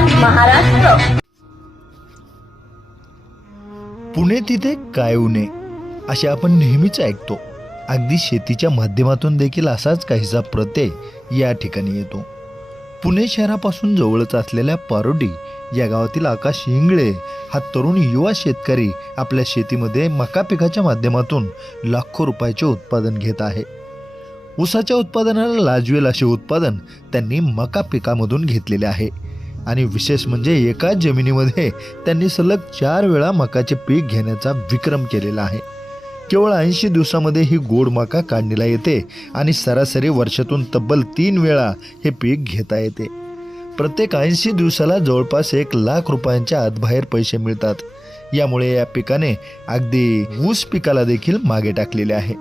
News one Maharashtra. Pune तिथे काय उणे असे आपण नेहमीच ऐकतो. अगदी शेतीच्या माध्यमातून देखील असाच काहीसा प्रत्यय या ठिकाणी येतो. पुणे शहरापासून जवळच असलेल्या पारोडी या गावातील आकाश इंगळे हा तरुण युवा शेतकरी आपल्या शेतीमध्ये मका पिकाच्या माध्यमातून लाखो रुपयाचे उत्पादन घेत आहे. ऊसाच्या उत्पादनाला लाजवेल असे उत्पादन त्यांनी मका पिकामधून घेतलेले आहे. आणि विशेष म्हणजे एकाच जमिनीमध्ये त्यांनी सलग 4 वेळा मकाचे पीक घेण्याचा विक्रम केलेला आहे. केवळ 80 दिवसामध्ये ही गोड मका काढणीला येते आणि सरासरी वर्षातून तब्बल 3 वेळा हे पीक घेता येते. प्रत्येक 80 दिवसाला जवळपास 1 लाख रुपयांच्या आतबाहेर पैसे मिळतात. यामुळे या पिकाने अगदी ऊस पिकाला देखील मागे टाकलेले आहे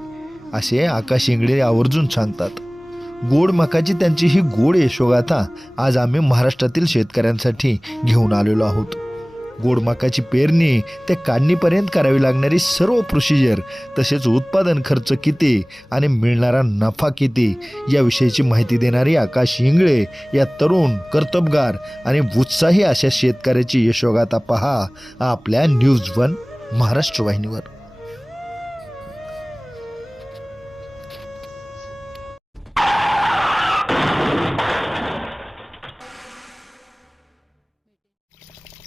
असे आकाश इंगळे आवर्जून सांगतात. गोड मकाची त्यांची ही गोड यशोगाथा आज आम्ही महाराष्ट्रातील शेतकऱ्यांसाठी घेऊन आलेलो आहोत. गोड मकाची पेरणी ते काढणीपर्यंत करावी लागणारी सर्व प्रोसिजर, तसेच उत्पादन खर्च किती आणि मिळणारा नफा किती याविषयीची माहिती देणारी आकाश इंगळे या तरुण कर्तबगार आणि उत्साही अशा शेतकऱ्याची यशोगाथा पहा आपल्या न्यूज वन महाराष्ट्र वाहिनीवर.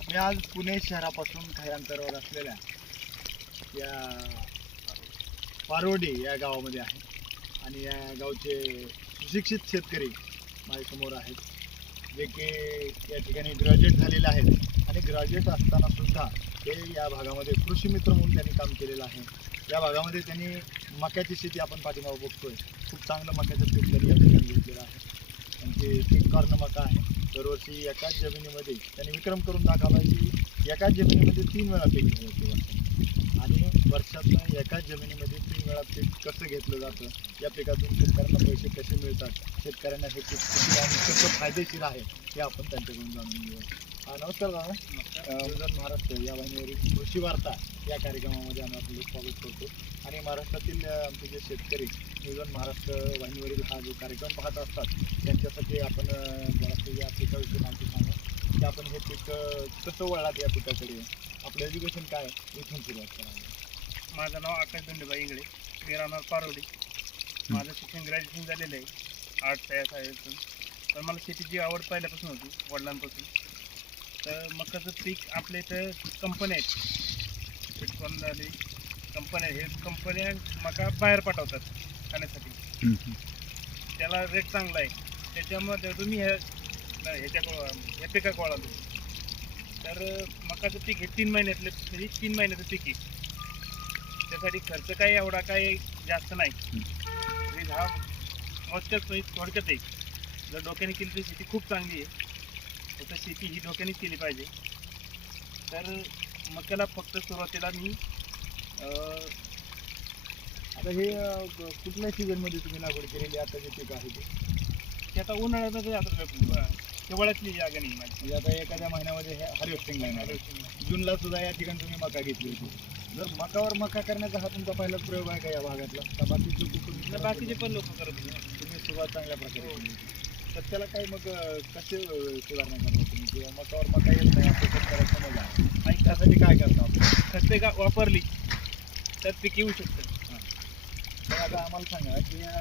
मी आज पुणे शहरापासून काही अंतरावर असलेल्या या पारोडी या गावामध्ये आहे आणि या गावचे सुशिक्षित शेतकरी माझ्यासमोर आहेत, जे की या ठिकाणी ग्रॅज्युएट झालेले आहेत आणि ग्रॅज्युएट असताना सुद्धा ते या भागामध्ये कृषी मित्र म्हणून त्यांनी काम केलेलं आहे. या भागामध्ये त्यांनी मक्याची शेती आपण पाठीमागे बघतोय, खूप चांगलं मक्याचं पीक त्यांनी या ठिकाणी घेतलेलं आहे. त्यांची पीक कॉर्न मका आहे. दरवर्षी एकाच जमिनीमध्ये त्यांनी विक्रम करून दाखवला की एकाच जमिनीमध्ये 3 वेळा पीक घेतलं आणि वर्षातनं एकाच जमिनीमध्ये 3 वेळा पीक कसं घेतलं जातं, या पिकातून शेतकऱ्यांना पैसे कसे मिळतात, शेतकऱ्यांना हे पीक किती आणि कसं फायदेशीर आहे हे आपण त्यांच्याकडून जाणून घेऊया. नमस्कार दादा. न्यूज वन महाराष्ट्र या वाहिनीवरील कृषी वार्ता या कार्यक्रमामध्ये आम्ही आपलं स्वागत करतो. आणि महाराष्ट्रातील आमचे जे शेतकरी न्यूज वन महाराष्ट्र वाहिनीवरील हा जो कार्यक्रम पाहत असतात त्यांच्यासाठी आपण जरा या पिकाविषयी माहिती सांगा की आपण हे पीक कसं वळलात, या पिकाकडे आपलं एज्युकेशन काय, इथून सुरुवात करावी. माझं नाव आकाश धंडेबा इंगळे, मी राहणार पारोडी. माझं शिक्षण ग्रॅज्युएशन झालेलं आहे आर्ट्स या सायन्सतून. पण मला शेतीची आवड पहिल्यापासून होती, वडिलांपासून. तर मकाचं पीक आपल्या इथं कंपन्या आहेत, पिटकॉर्न झाली कंपन्या, हे कंपन्या मका बाहेर पाठवतात खाण्यासाठी. त्याला रेट चांगला आहे, त्याच्यामध्ये तुम्ही ह्या पिकाक वळालो. तर मकाचं पीक हे 3 महिन्यातलं, म्हणजे 3 महिन्याचं पीक आहे. त्यासाठी खर्च काही एवढा काही जास्त नाही, म्हणजे हा मोजक्याच थोडक्यात आहे. जर डोक्याने केली तर शेती खूप चांगली आहे. तर शेती ही डोक्यानेच केली पाहिजे. तर मक्याला फक्त सुरुवातीला मी आता हे कुठल्या सीझनमध्ये तुम्ही लागवड केलेली आता जे पीक आहे ते आता उन्हाळ्यामध्ये आता हिवाळ्यातली जागा नाही माझी. म्हणजे आता एखाद्या महिन्यामध्ये हे हार्वेस्टिंग आहे. जूनला सुद्धा या ठिकाणी तुम्ही मका घेतली होती. जर मकावर मका करण्याचा हा तुमचा पहिलाच प्रयोग आहे का या भागातला? का बाकीचे बाकीचे पण लोक करत होते. तुम्ही सुरुवात चांगल्या प्रकारे केली. तर त्याला काही मग कसे सुधारणा करता तुम्ही, किंवा मकावर मका येत नाही असं शेतकऱ्याला समज आहे आणि त्यासाठी काय करता आपण? खते वापरली तर पीक येऊ शकतं. तर आता आम्हाला सांगा की या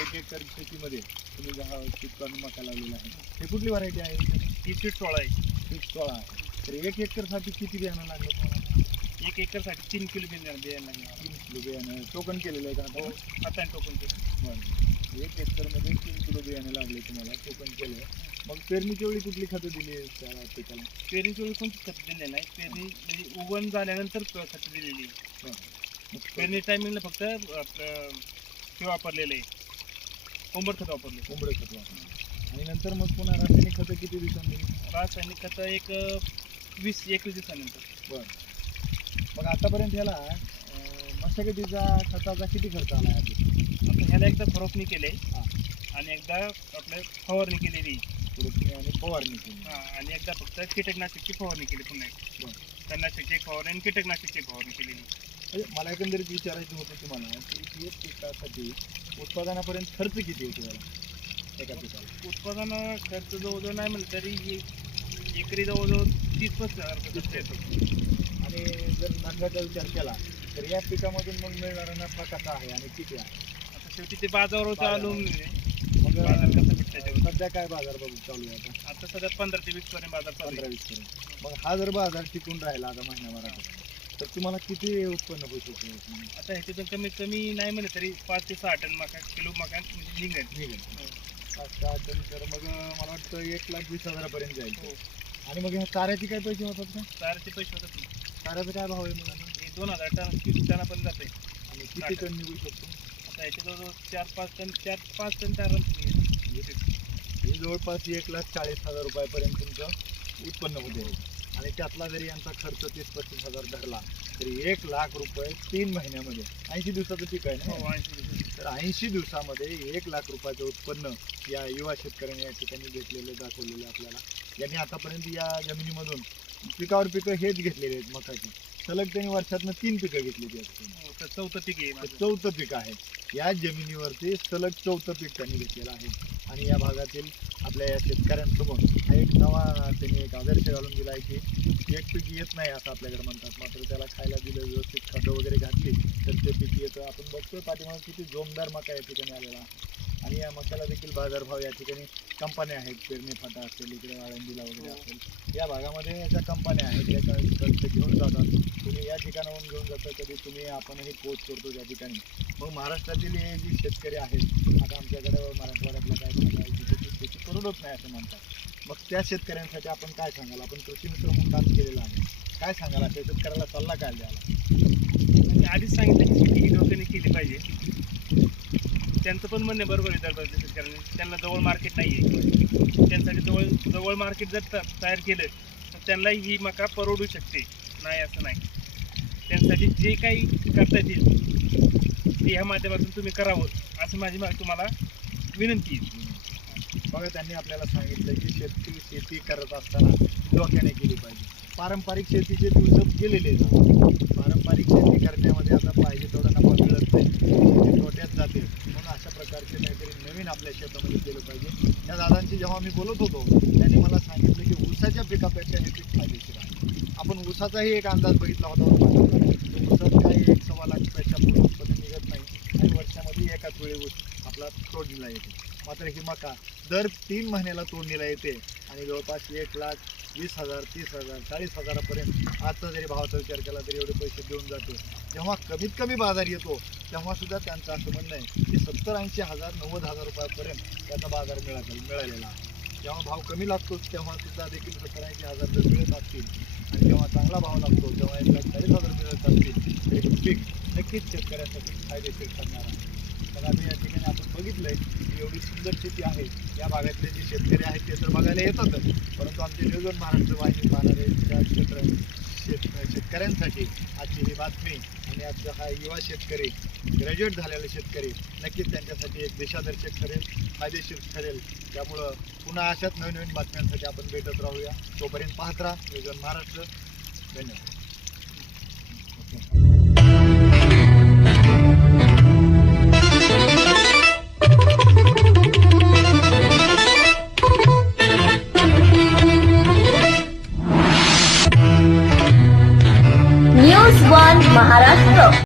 1 एकर शेतीमध्ये तुम्ही जहा पिकॉर्न मका लावलेला आहे, हे कुठली व्हरायटी आहे? ही सीड 16 आहे. पीक 16 आहे. तर 1 एकरसाठी किती बियाणं लागलं तुम्हाला? 1 एकरसाठी 3 किलो बियाणं लागणार. 3 किलो बियाणं टोकन केलेलं आहे का? हो, आता टोकन केलं. बरं, 1 एकरमध्ये 3 किलो बियाणं लागले तुम्हाला, टोकन केलं. मग पेरणीच्या वेळी कुठली खतं दिली त्या पिकाला? पेरणीच्या वेळी कोणतीच खतं दिलेली नाही. पेरणी म्हणजे उगवण झाल्यानंतर खतं दिलेली आहे. मग पेरणी टायमिंगला फक्त आपलं हे वापरलेलं आहे, कोंबड खत वापरले. कोंबडे खत वापरलं आणि नंतर मग पुन्हा रासायनिक खतं किती दिवसांनी? रासायनिक खतं एक 20-21 दिवसानंतर. बरं, मग आतापर्यंत ह्याला मशागतीचा खताचा किती खर्च आला आहे? आता ह्याला एकदा फरोखणी केली हां, आणि एकदा आपलं फवारणी केलेली. खुरपणी आणि फवारणी केली. हां, आणि एकदा फक्त कीटकनाशकची फवारणी केली. पुन्हा बरं, तणनाशकची फवारणी आणि कीटकनाशकची फवारणी केलेली. म्हणजे मला एकंदरीत विचारायचं होतं तुम्हाला की एक पिकासाठी उत्पादनापर्यंत खर्च किती येतो याला एका पिकाला? उत्पादन खर्च जवळजवळ नाही म्हणलं तरी एकरी जवळजवळ 30-35 हजार रुपये येतो. आणि जर नफ्याचा विचार केला तर या पिकामधून मग मिळणारा नफा कसा आहे आणि किती आहे? आता शेवटी ते बाजारावर अवलंबून आहे. मग बाजार कसं भेटतं त्याच्यावर. सध्या काय बाजार बघू चालू आहे आता सध्या 15 ते 20 पर्यंत बाजार चालू आहे. 15-20 पर्यंत. मग हा जर बाजार टिकून राहिला आता महिन्याभरात तर तुम्हाला किती उत्पन्न होऊ शकतो? आता ह्याच्यातून कमीत कमी नाही म्हणलं तरी 5 ते 6 टन मका किलो मका म्हणजे निघेल. निघेल 5-6 टन तर मग मला वाटतं 1,20,000 जाईल. हो. आणि मग ह्या चाऱ्याचे काय पैसे होतात का? चाराचे पैसे होतात ना. चाऱ्याचा काय भाव आहे मुलांना? हे 2000 टन 30 टन पण जाते. आणि किती टन निघू शकतो? आता ह्याच्या जवळजवळ 4-5 टन 4 निघेल. हे जवळपास 1,40,000 रुपयापर्यंत तुमचं उत्पन्न होते. आणि त्यातला जरी यांचा खर्च 30-35 हजार धरला तरी 1,00,000 रुपये 3 महिन्यामध्ये 80 दिवसाचं पीक आहे ना. हो, 80 दिवसात. तर 80 दिवसामध्ये 1,00,000 रुपयाचं उत्पन्न या युवा शेतकऱ्यांनी या ठिकाणी घेतलेलं दाखवलेलं आपल्याला. यांनी आतापर्यंत या जमिनीमधून पिकावर पिकं हेच घेतलेले आहेत मकाची. सलग त्यांनी वर्षातनं 3 पिकं घेतलेली आहेत. हो, तर 4थं पीक आहे माझं. 4थं पीक आहे. या जमिनीवरती सलग 4थं पीक त्यांनी घेतलेलं आहे. आणि या भागातील आपल्या या शेतकऱ्यांसमोर हा एक नवा त्यांनी एक आदर्श घालून दिला आहे की एक पीक येत नाही असं आपल्याकडे म्हणतात, मात्र त्याला खायला दिलं, व्यवस्थित खतं वगैरे घातली तर ते पीक येतं. आपण बघतोय पाठीमागे किती जोमदार मका या ठिकाणी आलेला. आणि या मक्याला देखील बाजारभाव या ठिकाणी कंपन्या आहेत. पेरणी फाटा असेल, इकडे आळंदीला वगैरे असेल, या भागामध्ये ज्या कंपन्या आहेत त्या खर्च घेऊन जातात. तुम्ही या ठिकाणाहून घेऊन जाता, कधी तुम्ही आपणही पोच करतो त्या ठिकाणी. मग महाराष्ट्रातील हे जे शेतकरी आहेत, आता आमच्याकडे मराठवाड्यातला काय भाग आहे जिथे ती शेती करूनच नाही असं म्हणतात. मग त्या शेतकऱ्यांसाठी आपण काय सांगाल? आपण कृषी मित्र म्हणून काम केलेलं आहे, काय सांगाल त्या शेतकऱ्याला सल्ला काय द्यायला? म्हणजे आधीच सांगितलं की शेती ही लोकांनी केली पाहिजे. त्यांचं पण म्हणणे बरोबर आहे. दरबारच्या शेतकऱ्यांनी त्यांना जवळ मार्केट नाही आहे. त्यांसाठी जवळ मार्केट जर तयार केलं तर त्यांना ही मका परवडू शकते. नाही असं नाही. त्यांसाठी जे काही करता येईल ते ह्या माध्यमातून तुम्ही करावं असं माझी तुम्हाला विनंती आहे. बघा, त्यांनी आपल्याला सांगितलं की शेती करत असताना डोक्याने केली पाहिजे. पारंपरिक शेतीचे दिवस गेलेले आहेत. पारंपरिक शेती करण्यामध्ये आता पाहिजे तेवढा नफा मिळत नाही, शेती तोट्यात जाते. म्हणून अशा प्रकारचे काहीतरी नवीन आपल्या शेतामध्ये केलं पाहिजे. त्या दादांशी जेव्हा मी बोलत होतो त्यांनी मला सांगितलं की ऊसाच्या पिकापेक्षा हे पीक फायदेशीर आहे. आपण ऊसाचाही एक अंदाज बघितला होता. ऊसात काही 1.25 लाखपेक्षा पुढे उत्पन्न निघत नाही आणि वर्षामध्ये एकाच वेळी ऊस आपला तोडणीला येते. मात्र ही मका दर 3 महिन्याला तोडणीला येते आणि जवळपास 1,20,000, 30,000, 40,000पर्यंत आजचा जरी भावाचा विचार केला तरी एवढे पैसे देऊन जाते. जेव्हा कमीत कमी बाजार येतो तेव्हा सुद्धा त्यांचं असं म्हणणं आहे की 70-80 हजार, 90,000 रुपयापर्यंत त्याचा बाजार मिळालेला आहे. जेव्हा भाव कमी लागतो तेव्हा सुद्धा देखील 70-80 हजार जर मिळत असतील आणि जेव्हा चांगला भाव लागतो तेव्हा 1,40,000 मिळत असतील तरी हे पीक नक्कीच शेतकऱ्यासाठी फायदेशीर ठरणार आहे. तर आता या ठिकाणी आपण बघितलंय की एवढी सुंदर शेती आहे. या भागातले जे शेतकरी आहेत ते तर बघायला येतातच, परंतु आमचे न्यूज महाराष्ट्र वाहिनी पाहणारे शेतकऱ्यांसाठी आजची ही बातमी आणि आजचा हा युवा शेतकरी, ग्रॅज्युएट झालेले शेतकरी नक्कीच त्यांच्यासाठी एक दिशादर्शक ठरेल, फायदेशीर ठरेल. त्यामुळं पुन्हा अशाच नवीन नवीन बातम्यांसाठी आपण भेटत राहूया. तोपर्यंत पाहत राहा न्यूज महाराष्ट्र. धन्यवाद. न्यूज 1 महाराष्ट्र.